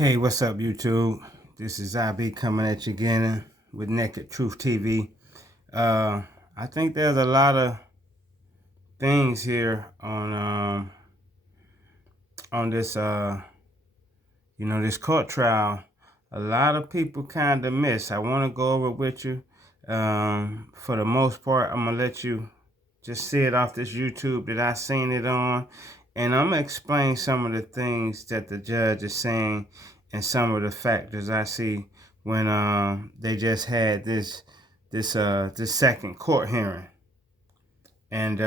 Hey, what's up, YouTube? This is IB coming at you again with Naked Truth TV. I think there's a lot of things here on this this court trial. A lot of people kind of miss. I want to go over with you. For the most part, I'm gonna let you just see it off this YouTube that I seen it on, and I'm gonna explain some of the things that the judge is saying and some of the factors I see when they just had this second court hearing. And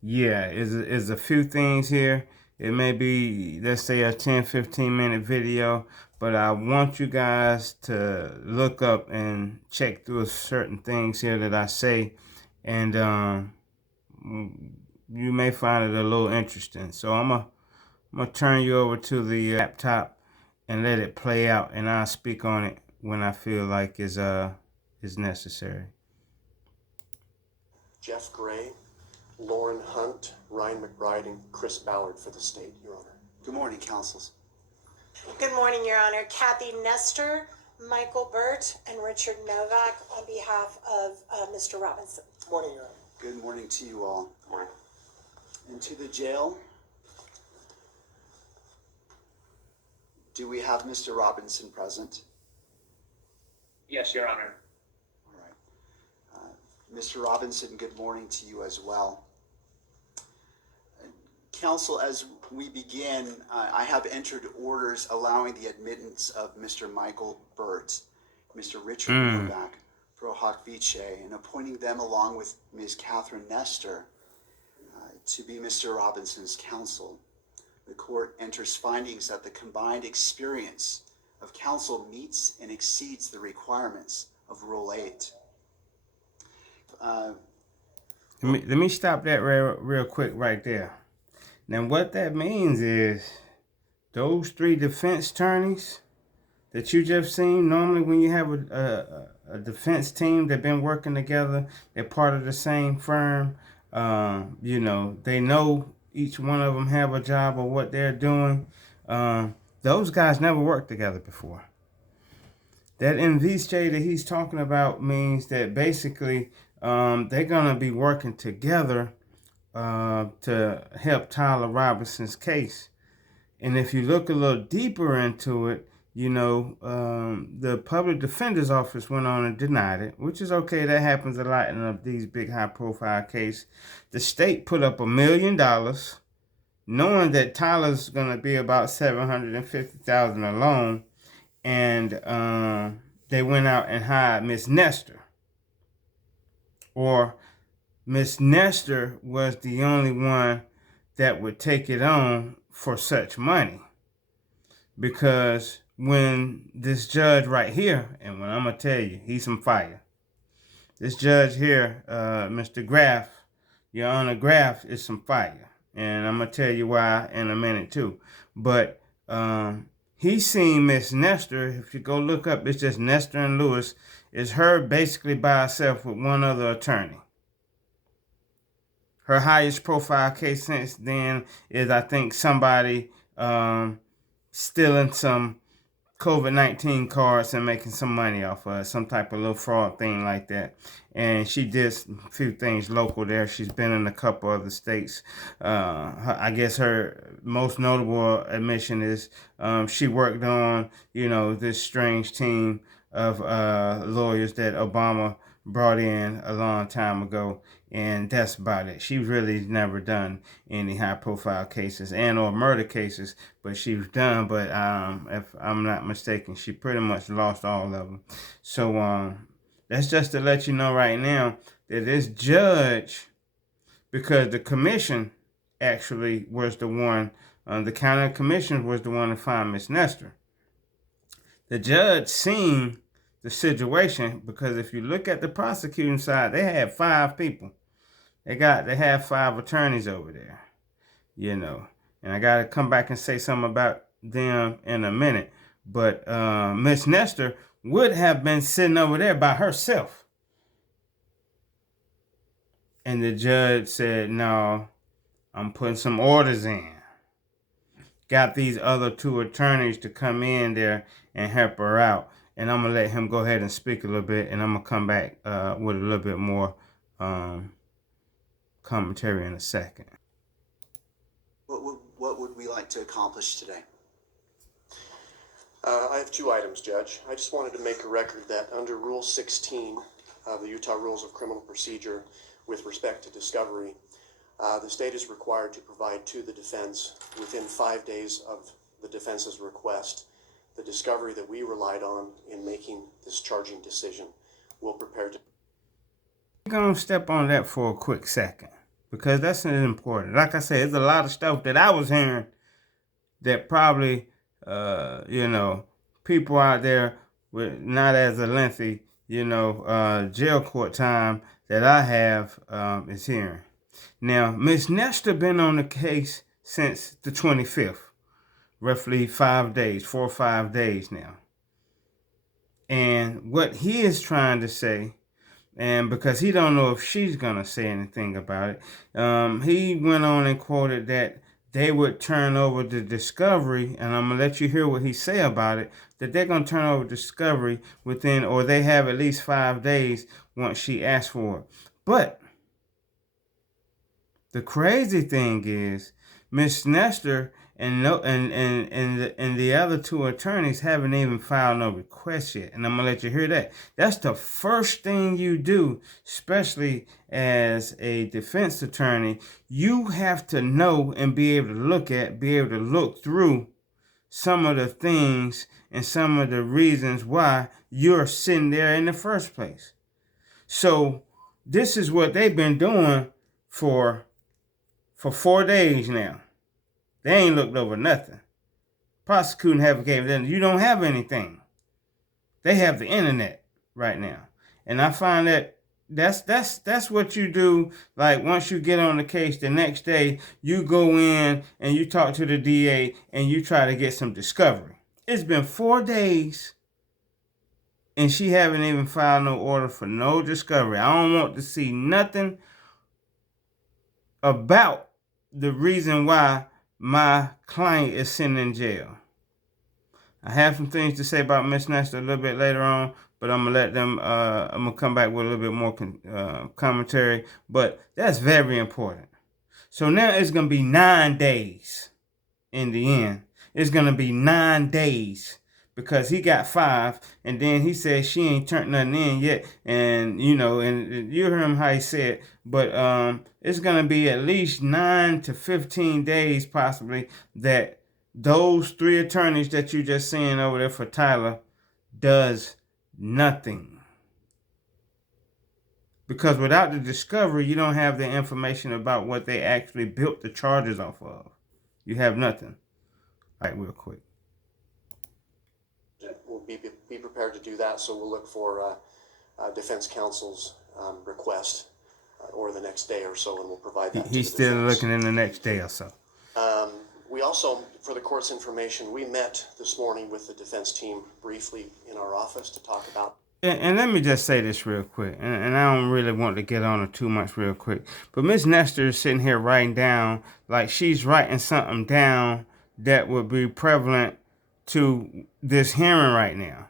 yeah, is a few things here. It may be, let's say, a 10-15 minute video, but I want you guys to look up and check through certain things here that I say, and you may find it a little interesting. So I'm gonna turn you over to the laptop and let it play out, and I'll speak on it when I feel like is necessary. Jeff Gray, Lauren Hunt, Ryan McBride, and Chris Ballard for the state, Your Honor. Good morning, counsels. Good morning, Your Honor. Kathy Nestor, Michael Burt, and Richard Novak on behalf of Mr. Robinson. Good morning, Your Honor. Good morning to you all. Good morning. And to the jail, do we have Mr. Robinson present? Yes, Your Honor. All right. Mr. Robinson, good morning to you as well. Counsel, as we begin, I have entered orders allowing the admittance of Mr. Michael Burt, Mr. Richard Novak, pro hoc vice, and appointing them along with Ms. Catherine Nestor to be Mr. Robinson's counsel. The court enters findings that the combined experience of counsel meets and exceeds the requirements of Rule 8. Let me stop that real quick right there. Now, what that means is those three defense attorneys that you just seen, normally when you have a defense team that been working together, they're part of the same firm, they know each one of them have a job or what they're doing. Those guys never worked together before. That NVJ that he's talking about means that basically they're going to be working together to help Tyler Robinson's case. And if you look a little deeper into it, the public defender's office went on and denied it, which is okay. That happens a lot in these big high-profile cases. The state put up $1 million, knowing that Tyler's going to be about $750,000 alone, and they went out and hired Miss Nestor. Or Miss Nestor was the only one that would take it on for such money. Because when this judge right here, and when I'm going to tell you, he's some fire. This judge here, Mr. Graff, Your Honor Graff, is some fire. And I'm going to tell you why in a minute too. But he's seen Miss Nestor. If you go look up, it's just Nestor and Lewis. It's her basically by herself with one other attorney. Her highest profile case since then is, I think, somebody stealing some COVID-19 cards and making some money off of it, some type of little fraud thing like that. And she did a few things local there. She's been in a couple other states. I guess her most notable admission is she worked on, this strange team of lawyers that Obama brought in a long time ago, and that's about it. She's really never done any high-profile cases and or murder cases, but she's done. But if I'm not mistaken, she pretty much lost all of them. So that's just to let you know right now that this judge, because the commission actually was the one, the county commission was the one to find Miss Nestor. The judge seen the situation, because if you look at the prosecuting side, they had 5 people. They have 5 attorneys over there, and I got to come back and say something about them in a minute. But Miss Nestor would have been sitting over there by herself. And the judge said, no, I'm putting some orders in. got these other two attorneys to come in there and help her out. And I'm going to let him go ahead and speak a little bit, and I'm going to come back with a little bit more commentary in a second. What would we like to accomplish today? I have two items, Judge. I just wanted to make a record that under Rule 16 of the Utah Rules of Criminal Procedure, with respect to discovery, the state is required to provide to the defense within 5 days of the defense's request the discovery that we relied on in making this charging decision. We'll prepare to... I'm going to step on that for a quick second, because that's important. Like I said, there's a lot of stuff that I was hearing that probably, people out there with not as a lengthy, jail court time that I have is hearing. Now, Miss Nestor been on the case since the 25th, roughly 5 days, 4 or 5 days now. And what he is trying to say, and because he don't know if she's going to say anything about it, he went on and quoted that they would turn over the discovery, and I'm going to let you hear what he say about it, that they're going to turn over discovery within, or they have at least 5 days once she asks for it. But the crazy thing is, Miss Nestor and the other two attorneys haven't even filed no request yet. And I'm going to let you hear that. That's the first thing you do, especially as a defense attorney. You have to know and be able to look through some of the things and some of the reasons why you're sitting there in the first place. So this is what they've been doing for 4 days now. They ain't looked over nothing. Prosecuting haven't gave them. You don't have anything. They have the internet right now, and I find that that's what you do. Like once you get on the case, the next day you go in and you talk to the DA and you try to get some discovery. It's been 4 days, and she haven't even filed no order for no discovery. I don't want to see nothing about the reason why my client is sitting in jail. I have some things to say about Miss Nestor a little bit later on, but I'm gonna I'm gonna come back with a little bit more commentary. But that's very important. So now it's gonna be 9 days. In the end, it's gonna be 9 days because he got 5, and then he said she ain't turned nothing in yet, and and you heard him how he said, but it's gonna be at least 9 to 15 days possibly that those 3 attorneys that you just seen over there for Tyler does nothing. Because without the discovery, you don't have the information about what they actually built the charges off of. You have nothing. All right, real quick. We'll be prepared to do that, so we'll look for defense counsel's request or the next day or so, and we'll provide that. He's still looking in the next day or so. We also, for the court's information, we met this morning with the defense team briefly in our office to talk about. And let me just say this real quick, and I don't really want to get on it too much real quick, but Miss Nestor is sitting here writing down, like she's writing something down that would be prevalent to this hearing right now.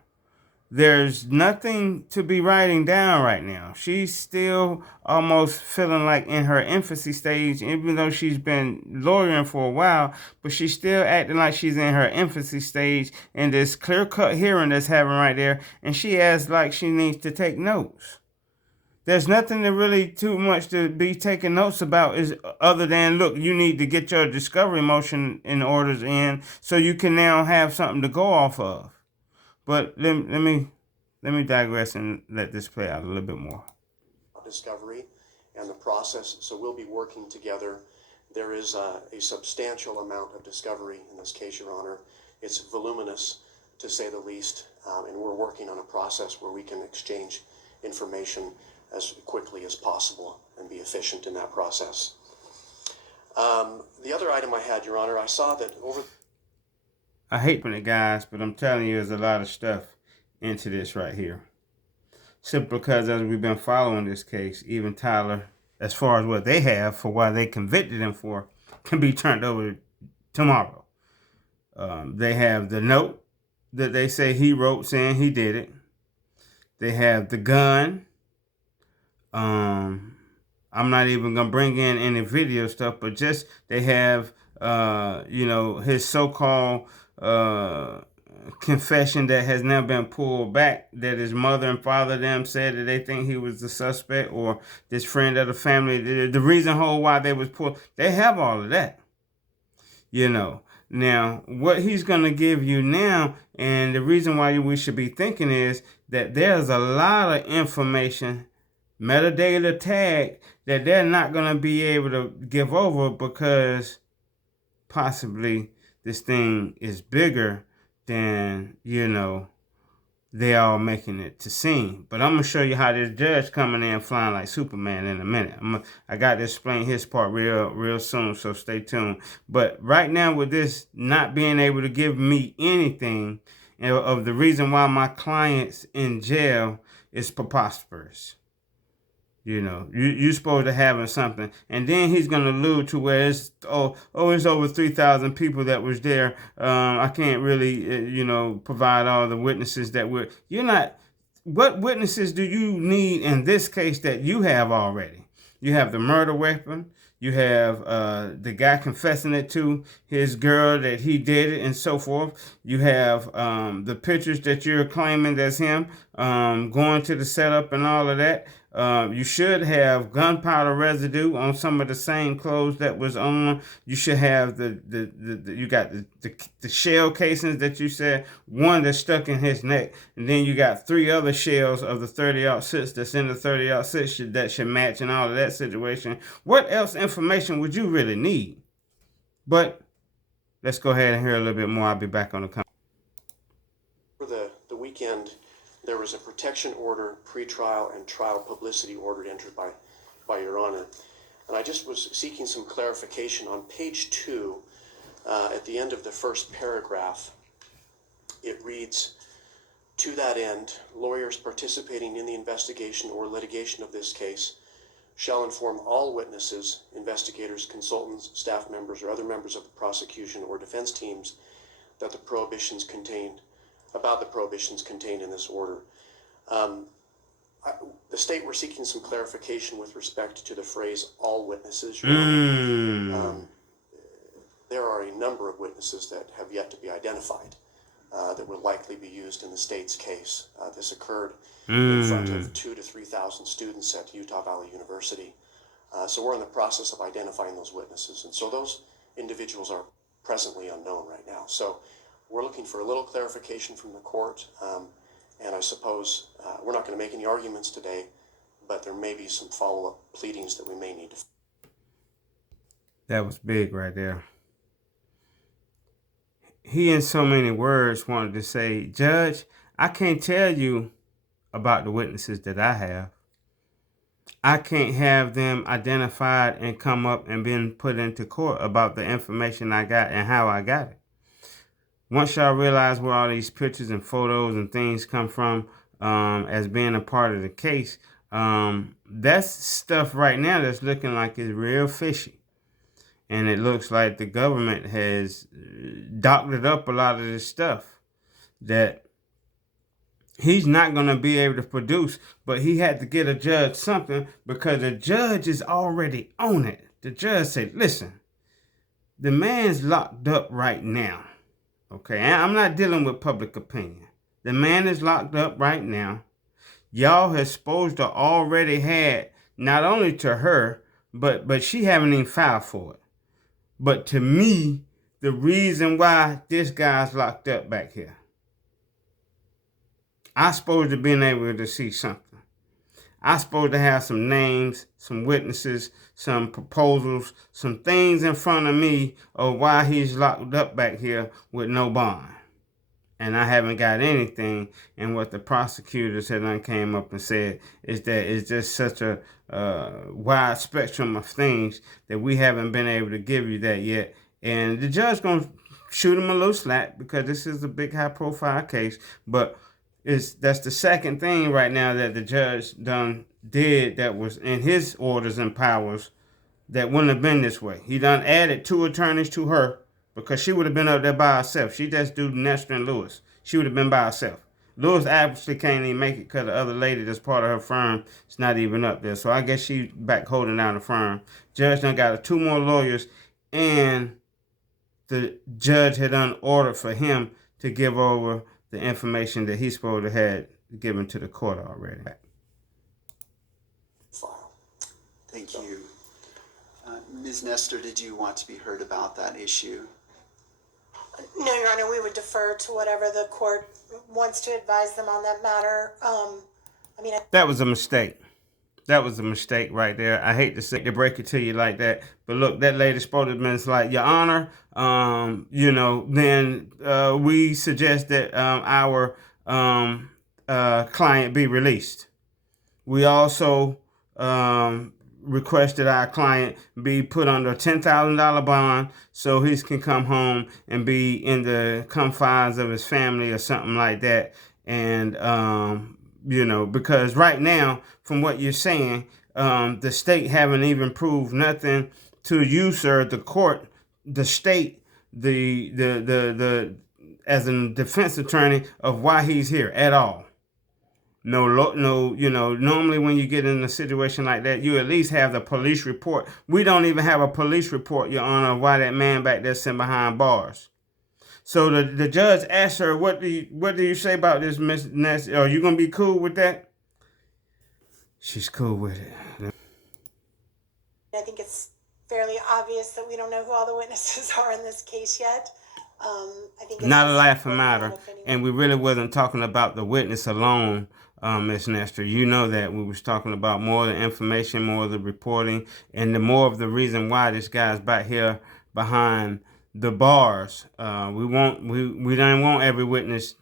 There's nothing to be writing down right now. She's still almost feeling like in her infancy stage, even though she's been lawyering for a while, but she's still acting like she's in her infancy stage in this clear-cut hearing that's having right there, and she acts like she needs to take notes. There's nothing to really too much to be taking notes about is other than, look, you need to get your discovery motion in orders in so you can now have something to go off of. But let me digress and let this play out a little bit more. Discovery and the process, so we'll be working together. There is a substantial amount of discovery in this case, Your Honor. It's voluminous, to say the least, and we're working on a process where we can exchange information as quickly as possible and be efficient in that process. The other item I had, Your Honor, I saw that over... I hate when it, guys, but I'm telling you, there's a lot of stuff into this right here. Simply because as we've been following this case, even Tyler, as far as what they have for why they convicted him for, can be turned over tomorrow. They have the note that they say he wrote saying he did it. They have the gun. I'm not even gonna bring in any video stuff, but just they have his so-called confession that has now been pulled back, that his mother and father them said that they think he was the suspect, or this friend of the family, the reason why they was pulled. They have all of that. Now what he's going to give you now, and the reason why we should be thinking is that there's a lot of information, metadata tag, that they're not going to be able to give over, because possibly this thing is bigger than they all making it to seem. But I'm gonna show you how this judge coming in flying like Superman in a minute. I got to explain his part real soon, so stay tuned. But right now, with this not being able to give me anything of the reason why my client's in jail, is preposterous. You're supposed to having something, and then he's gonna allude to where it's it's over 3,000 people that was there. I can't really provide all the witnesses that you're not. What witnesses do you need in this case that you have already? You have the murder weapon. You have the guy confessing it to his girl that he did it, and so forth. You have the pictures that you're claiming that's him, going to the setup and all of that. You should have gunpowder residue on some of the same clothes that was on. You should have you got the shell casings that you said, one that's stuck in his neck, and then you got 3 other shells of the 30-06 that's in the 30-06 that should match, and all of that situation. What else information would you really need? But let's go ahead and hear a little bit more. I'll be back on the comment. For the weekend, there was a protection order, pretrial and trial publicity order entered by Your Honor. And I just was seeking some clarification on page 2, at the end of the first paragraph. It reads, "To that end, lawyers participating in the investigation or litigation of this case shall inform all witnesses, investigators, consultants, staff members, or other members of the prosecution or defense teams about the prohibitions contained in this order." The state were seeking some clarification with respect to the phrase "all witnesses." There are a number of witnesses that have yet to be identified that will likely be used in the state's case. This occurred in front of 2,000 to 3,000 students at Utah Valley University. So we're in the process of identifying those witnesses. And so those individuals are presently unknown right now. So we're looking for a little clarification from the court. And I suppose we're not going to make any arguments today, but there may be some follow-up pleadings that we may need to. That was big right there. He, in so many words, wanted to say, "Judge, I can't tell you about the witnesses that I have. I can't have them identified and come up and been put into court about the information I got and how I got it. Once y'all realize where all these pictures and photos and things come from, as being a part of the case, that's stuff right now that's looking like it's real fishy. And it looks like the government has doctored up a lot of this stuff that he's not going to be able to produce, but he had to get a judge something, because the judge is already on it. The judge said, listen, the man's locked up right now. Okay, I'm not dealing with public opinion. The man is locked up right now. Y'all has supposed to already had, not only to her, but she haven't even filed for it. But to me, the reason why this guy's locked up back here, I supposed to been able to see something. I supposed to have some names, some witnesses, some proposals, some things in front of me of why he's locked up back here with no bond. And I haven't got anything. And what the prosecutors had came up and said is that it's just such a wide spectrum of things that we haven't been able to give you that yet. And the judge going to shoot him a little slack, because this is a big high profile case. But that's the second thing right now that the judge did that was in his orders and powers that wouldn't have been this way. He added 2 attorneys to her, because she would have been up there by herself. She just do Nestor and Lewis. She would have been by herself. Lewis actually can't even make it because the other lady that's part of her firm is not even up there. So I guess she back holding down the firm. Judge done got 2 more lawyers, and the judge had done ordered for him to give over the information that he's supposed to have given to the court already. File. Thank you. Ms. Nestor, did you want to be heard about that issue? No, Your Honor, we would defer to whatever the court wants to advise them on that matter. That was a mistake. That was a mistake right there. I hate to break it to you like that, but look, that lady supposed to have been like, Your Honor, then we suggest that our client be released. We also requested our client be put under a $10,000 bond so he can come home and be in the confines of his family or something like that. And, because right now, from what you're saying, the state haven't even proved nothing to you, sir, the court, the state, the as a defense attorney of why he's here at all. No, normally when you get in a situation like that, you at least have the police report. We don't even have a police report, Your Honor, of why that man back there sitting behind bars. So the judge asked her, what do you say about this, Miss Nestor? Are you going to be cool with that? She's cool with it. I think it's fairly obvious that we don't know who all the witnesses are in this case yet. I think it's not a just laughing important matter. if anyone- And we really wasn't talking about the witness alone, Ms. Nestor. You know that. We was talking about more of the information, more of the reporting, and the more of the reason why this guy's back here behind the bars. We don't want every witness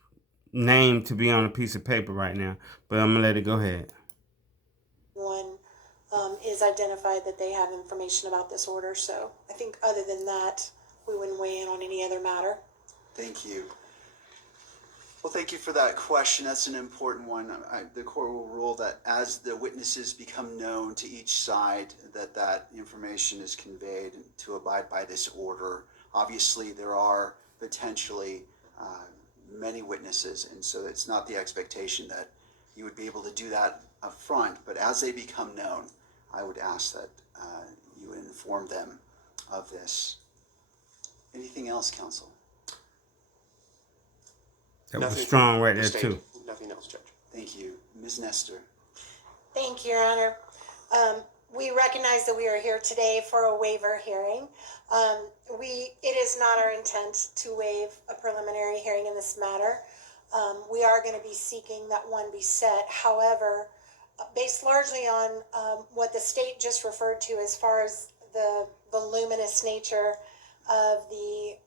name to be on a piece of paper right now, but I'm gonna let it go ahead. One is identified that they have information about this order. So I think other than that, we wouldn't weigh in on any other matter. Thank you. Well, thank you for that question. That's an important one. The court will rule that as the witnesses become known to each side, that information is conveyed to abide by this order. Obviously, there are potentially many witnesses, and so it's not the expectation that you would be able to do that up front. But as they become known, I would ask that you would inform them of this. Anything else, counsel? That was strong right there, too. Nothing else, Judge. Thank you. Ms. Nestor. Thank you, Your Honor. We recognize that we are here today for a waiver hearing. It is not our intent to waive a preliminary hearing in this matter. We are going to be seeking that one be set. However, based largely on what the state just referred to as far as the voluminous nature of the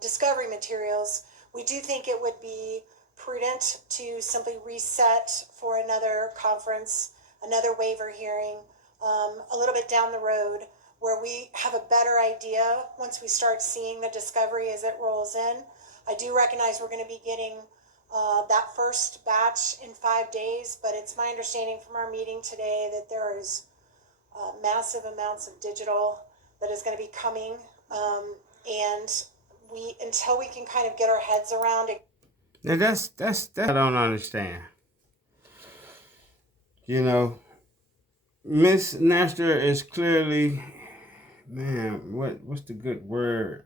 discovery materials, we do think it would be prudent to simply reset for another conference, another waiver hearing, a little bit down the road, where we have a better idea once we start seeing the discovery as it rolls in. I do recognize we're going to be getting that first batch in 5 days, but it's my understanding from our meeting today that there is massive amounts of digital that is going to be coming, and until we can kind of get our heads around it. Now that's I don't understand. Miss Nestor is clearly, man, what's the good word?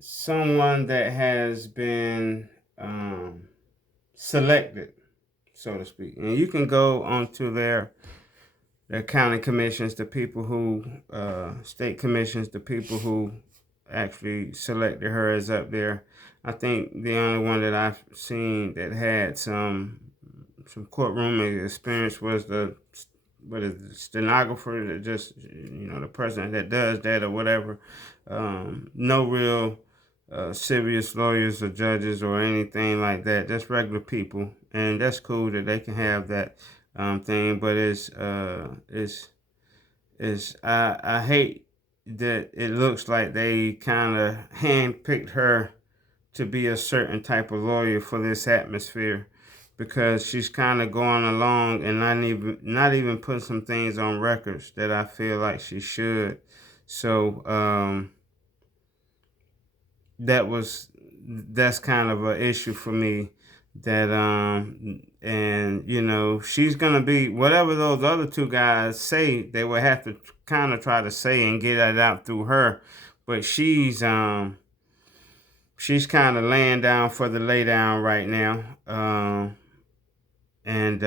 Someone that has been selected, so to speak. And you can go onto their county commissions, the people who, state commissions, the people who actually selected her as up there. I think the only one that I've seen that had some courtroom experience was the stenographer, that just, the person that does that or whatever. No real serious lawyers or judges or anything like that. Just regular people, and that's cool that they can have that thing. But I hate that it looks like they kind of handpicked her to be a certain type of lawyer for this atmosphere, because she's kind of going along and not even put some things on records that I feel like she should. So that's kind of an issue for me. That and you know, she's gonna be whatever those other two guys say. They will have to kind of try to say and get it out through her, but she's kind of laying down for the lay down right now. And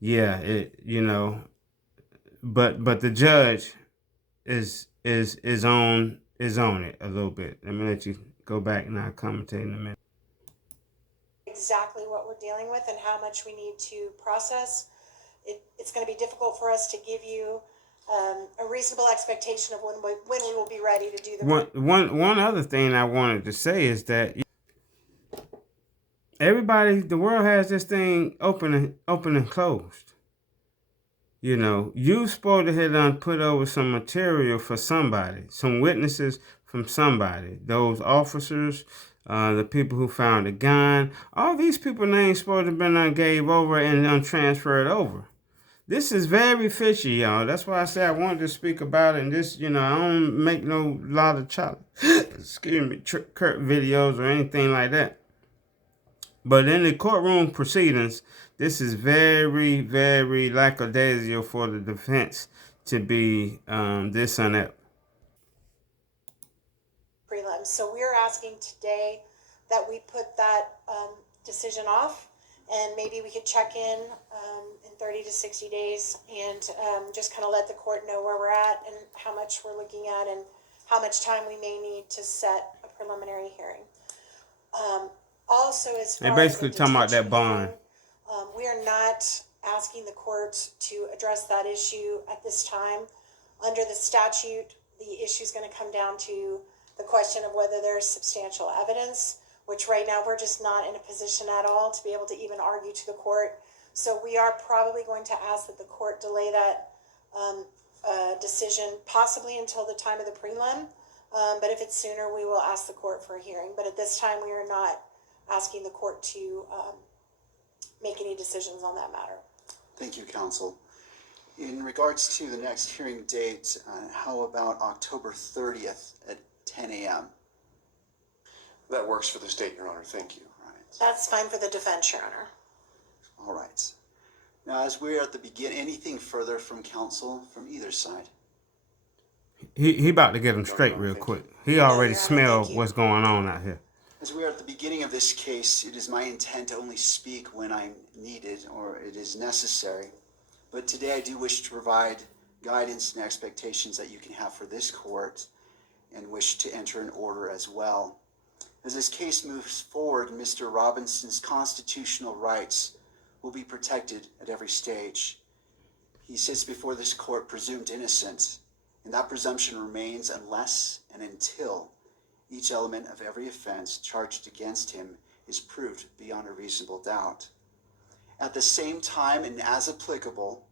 yeah, it, you know, but the judge is on it a little bit. Let me let you go back and I'll commentate in a minute. Exactly what we're dealing with and how much we need to process. It's going to be difficult for us to give you a reasonable expectation of when we will be ready to do the one other thing I wanted to say is that everybody, the world has this thing open and closed. You know, you supposed to have done put over some material for somebody, some witnesses from somebody. Those officers, the people who found the gun, all these people names supposed to have been gave over and transferred over. This is very fishy, y'all. That's why I said I wanted to speak about it. And this, you know, I don't make no lot of excuse me, Kurt videos or anything like that. But in the courtroom proceedings, this is very, very lackadaisical for the defense to be this and that. prelims. So we're asking today that we put that decision off, and maybe we could check in 30 to 60 days and just kind of let the court know where we're at and how much we're looking at and how much time we may need to set a preliminary hearing. Also, as far They're basically as the talking about that detention bond. hearing, we are not asking the court to address that issue at this time. Under the statute, the issue is going to come down to the question of whether there's substantial evidence, which right now we're just not in a position at all to be able to even argue to the court. So we are probably going to ask that the court delay that decision possibly until the time of the prelim. But if it's sooner, we will ask the court for a hearing. But at this time, we are not asking the court to make any decisions on that matter. Thank you, counsel. In regards to the next hearing date, how about October 30th at 10 a.m.? That works for the state, Your Honor. Thank you. Right. That's fine for the defense, Your Honor. All right. Now, as we're at the beginning, anything further from counsel from either side? He about to get him straight real quick. He already smelled what's going on out here. As we are at the beginning of this case, it is my intent to only speak when I'm needed or it is necessary. But today I do wish to provide guidance and expectations that you can have for this court and wish to enter an order as well. As this case moves forward, Mr. Robinson's constitutional rights will be protected at every stage. He sits before this court presumed innocent, and that presumption remains unless and until each element of every offense charged against him is proved beyond a reasonable doubt. At the same time, and as applicable,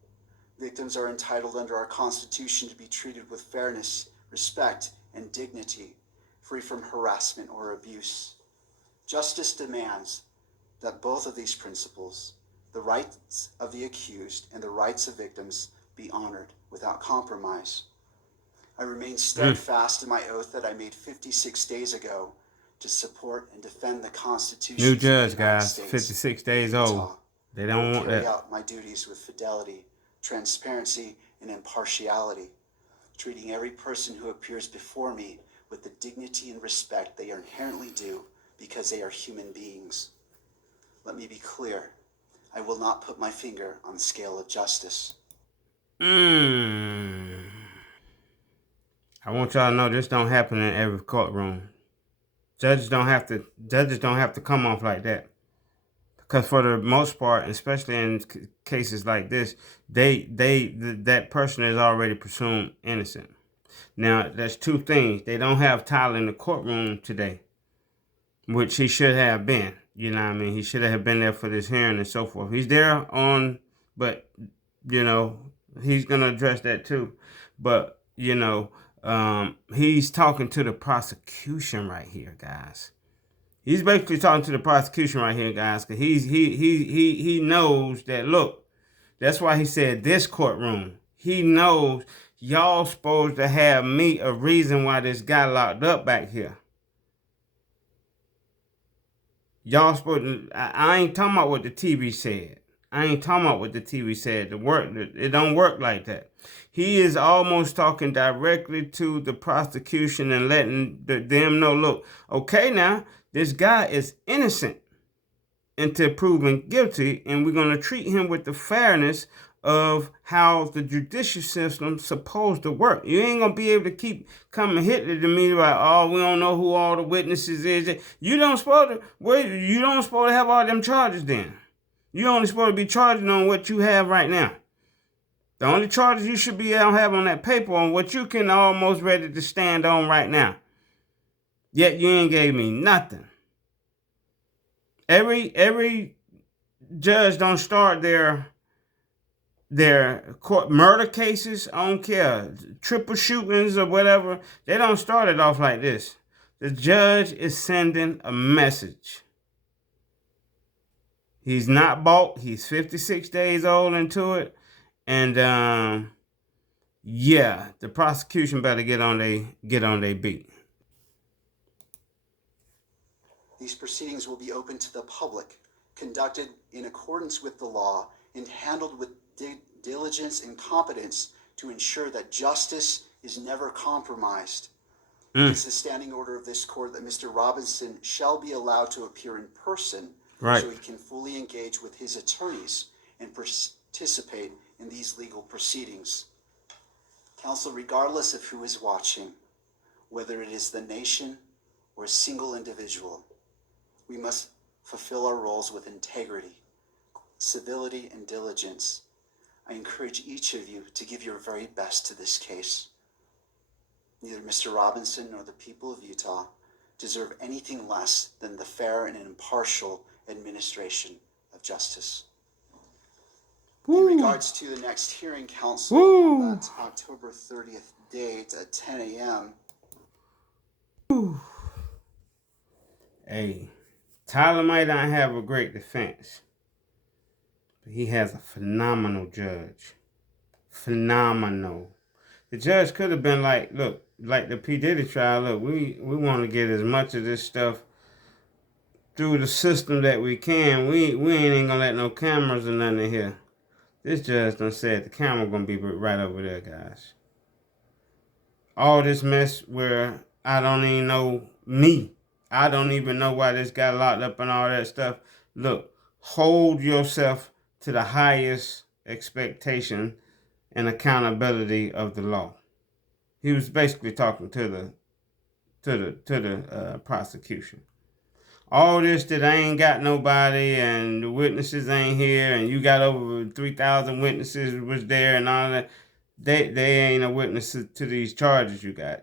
victims are entitled under our Constitution to be treated with fairness, respect, and dignity, free from harassment or abuse. Justice demands that both of these principles, the rights of the accused and the rights of victims, be honored without compromise. I remain steadfast in my oath that I made 56 days ago to support and defend the Constitution. New judge, guys, 56 days old. They don't want that. Carry out my duties with fidelity, transparency, and impartiality, treating every person who appears before me with the dignity and respect they are inherently due because they are human beings. Let me be clear. I will not put my finger on the scale of justice. I want y'all to know this don't happen in every courtroom. Judges don't have to come off like that. Because for the most part, especially in cases like this, that person is already presumed innocent. Now, there's two things. They don't have Tyler in the courtroom today, which he should have been. You know what I mean? He should have been there for this hearing and so forth. He's there but, you know, he's going to address that too. But, you know, he's talking to the prosecution right here, guys. He's basically talking to the prosecution right here, guys, because he knows that, look, that's why he said this courtroom. He knows y'all supposed to have me a reason why this guy locked up back here. Y'all supposed to, I ain't talking about what the TV said. I ain't talking about what the TV said. It don't work like that. He is almost talking directly to the prosecution and letting them know, look, okay, now this guy is innocent until proven guilty, and we're going to treat him with the fairness of how the judicial system's supposed to work. You ain't going to be able to keep coming hitting to me like, oh, we don't know who all the witnesses is. You don't supposed to, well, you don't supposed to have all them charges then. You only supposed to be charging on what you have right now. The only charges you should be have on that paper on what you can almost ready to stand on right now. Yet you ain't gave me nothing. Every judge don't start their court murder cases. I don't care, triple shootings or whatever. They don't start it off like this. The judge is sending a message. He's not bought. He's 56 days old into it, and yeah, the prosecution better get on they beat. These proceedings will be open to the public, conducted in accordance with the law, and handled with diligence and competence to ensure that justice is never compromised. It is the standing order of this court that Mr. Robinson shall be allowed to appear in person, Right. so he can fully engage with his attorneys and participate in these legal proceedings. Counsel, regardless of who is watching, whether it is the nation or a single individual, we must fulfill our roles with integrity, civility, and diligence. I encourage each of you to give your very best to this case. Neither Mr. Robinson nor the people of Utah deserve anything less than the fair and impartial administration of justice. Woo. In regards to the next hearing, counsel, Woo. on that October 30th date at 10 a.m., Hey, Tyler might not have a great defense, but he has a phenomenal judge. Phenomenal. The judge could have been like, look, like the P. Diddy trial, look, we want to get as much of this stuff through the system that we can. We ain't gonna let no cameras or nothing in here. This judge done said the camera gonna be right over there, guys. All this mess where I don't even know me. I don't even know why this got locked up and all that stuff. Look, hold yourself to the highest expectation and accountability of the law. He was basically talking to the prosecution. All this that I ain't got nobody and the witnesses ain't here and you got over 3,000 witnesses was there and all that. They ain't a witness to these charges you got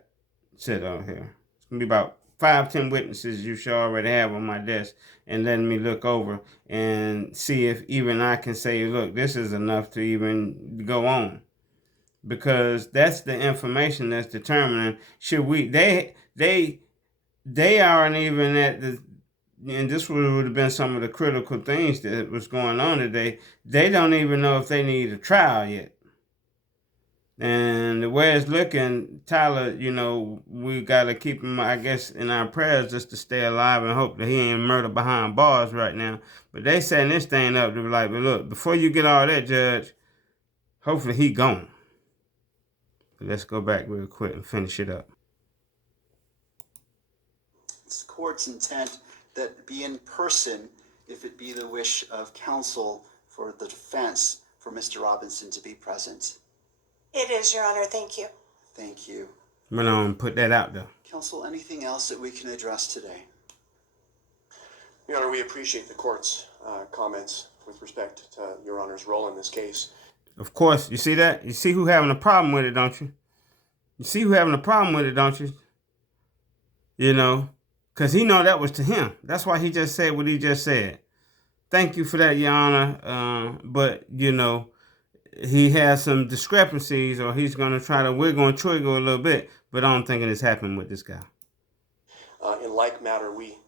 set on here. It's gonna be about 5-10 witnesses you should already have on my desk and letting me look over and see if even I can say, look, this is enough to even go on. Because that's the information that's determining should we they aren't even at the, and this would have been some of the critical things that was going on today. They don't even know if they need a trial yet. And the way it's looking, Tyler, we got to keep him, I guess, in our prayers just to stay alive and hope that he ain't murdered behind bars right now. But they setting this thing up to be like, but look, before you get all that, Judge, hopefully he gone. But let's go back real quick and finish it up. it's the court's intent that be in person if it be the wish of counsel for the defense for Mr. Robinson to be present. It is, Your Honor. Thank you. Thank you. I'm going to put that out there. Counsel, anything else that we can address today? Your Honor, we appreciate the court's comments with respect to Your Honor's role in this case. Of course, you see that? You see who having a problem with it, don't you? You see who having a problem with it, don't you? Because he know that was to him. That's why he just said what he just said. Thank you for that, Your Honor. But, he has some discrepancies, or he's going to try to wiggle and trigger a little bit, but I don't think it is happening with this guy. In like matter, we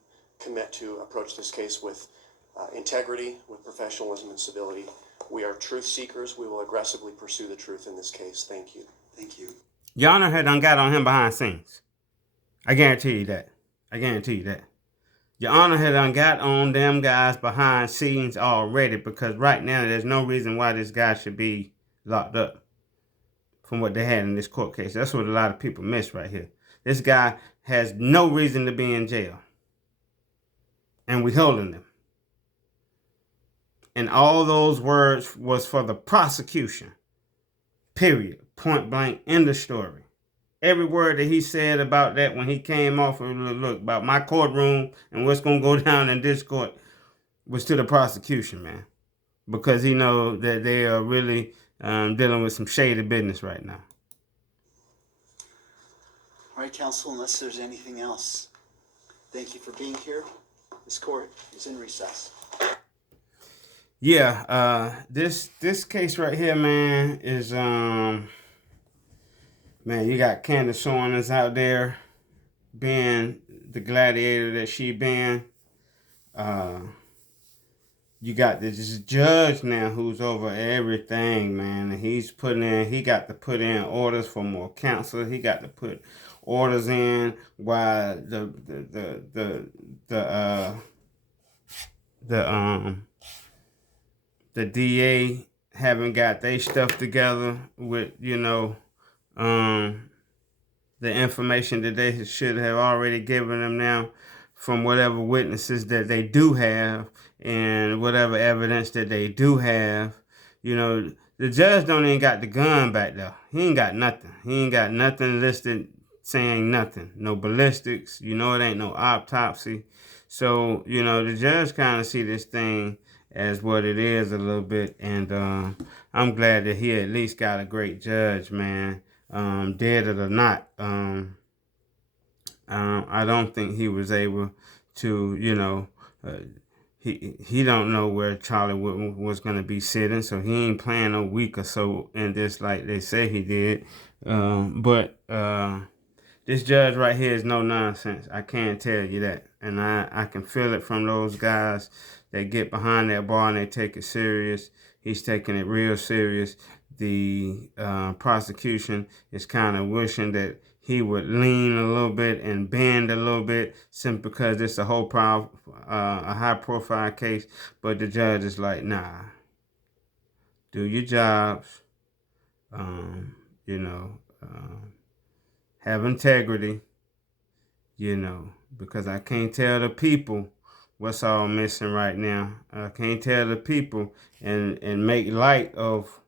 commit to approach this case with integrity, with professionalism and civility. We are truth seekers. We will aggressively pursue the truth in this case. Thank you. Thank you. Your Honor had done got on him behind scenes. I guarantee you that. Your Honor had done got on them guys behind scenes already, because right now there's no reason why this guy should be locked up from what they had in this court case. That's what a lot of people miss right here. This guy has no reason to be in jail, and we holding him. And all those words was for the prosecution. Period. Point blank. End of story. Every word that he said about that when he came off of look about my courtroom and what's gonna go down in this court was to the prosecution, man, because he know that they are really dealing with some shady business right now. All right, counsel, unless there's anything else. Thank you for being here. This court is in recess. Yeah, this case right here, man, is man, you got Candace Owens out there being the gladiator that she been. You got this judge now who's over everything, man. And he got to put in orders for more counsel. He got to put orders in while the DA haven't got their stuff together with, the information that they should have already given them now from whatever witnesses that they do have and whatever evidence that they do have. The judge don't even got the gun back there. He ain't got nothing. He ain't got nothing listed saying nothing. No ballistics. It ain't no autopsy. So, the judge kind of see this thing as what it is a little bit. And I'm glad that he at least got a great judge, man. Dead or not. I don't think he was able to, he don't know where Charlie was going to be sitting, so he ain't playing a week or so in this like they say he did. But this judge right here is no nonsense. I can't tell you that. And I can feel it from those guys that get behind that bar and they take it serious. He's taking it real serious. The prosecution is kind of wishing that he would lean a little bit and bend a little bit simply because it's a high profile case. But the judge is like, nah, do your jobs, have integrity, because I can't tell the people what's all missing right now. I can't tell the people and make light of.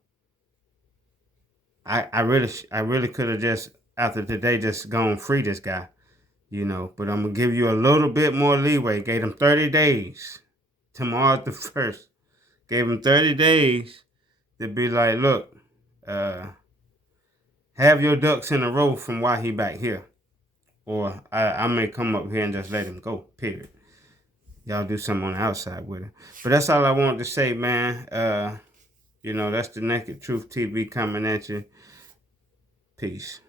I really could have just after today just gone free this guy, but I'm gonna give you a little bit more leeway. Gave him 30 days. Tomorrow's the 1st. Gave him 30 days to be like, look, have your ducks in a row from why he back here. Or I may come up here and just let him go, period. Y'all do something on the outside with it. But that's all I wanted to say, man. That's the Naked Truth TV coming at you. Peace.